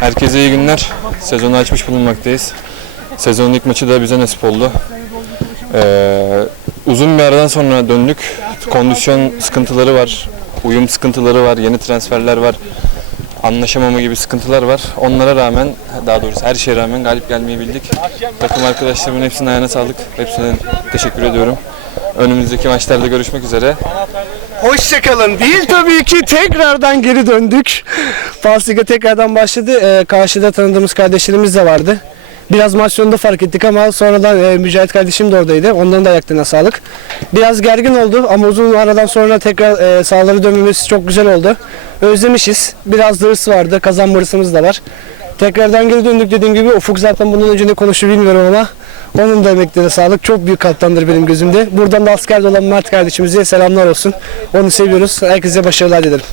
Herkese iyi günler. Sezonu açmış bulunmaktayız. Sezonun ilk maçı da bize nasip oldu. Ee, uzun bir aradan sonra döndük. Kondisyon sıkıntıları var. Uyum sıkıntıları var. Yeni transferler var. Anlaşamama gibi sıkıntılar var. Onlara rağmen, daha doğrusu her şeye rağmen galip gelmeyi bildik. Takım arkadaşlarımın hepsinin ayağına sağlık. Hepsine teşekkür ediyorum. Önümüzdeki maçlarda görüşmek üzere. Hoşçakalın değil tabii ki tekrardan geri döndük. Fas tekrardan başladı. Ee, karşıda tanıdığımız kardeşlerimiz de vardı. Biraz maç sonunda fark ettik ama sonradan e, Mücahit kardeşim de oradaydı. Ondan da ayaklarına sağlık. Biraz gergin oldu ama uzun aradan sonra tekrar e, sahalara dönmemiz çok güzel oldu. Özlemişiz. Biraz da vardı. Kazanma hırsımız da var. Tekrardan geri döndük dediğim gibi Ufuk zaten bundan önce ne konuştu bilmiyorum ama onun da emeklerine sağlık. Çok büyük kaptandır benim gözümde. Buradan da askerde olan Mert kardeşimize selamlar olsun. Onu seviyoruz. Herkese başarılar dilerim.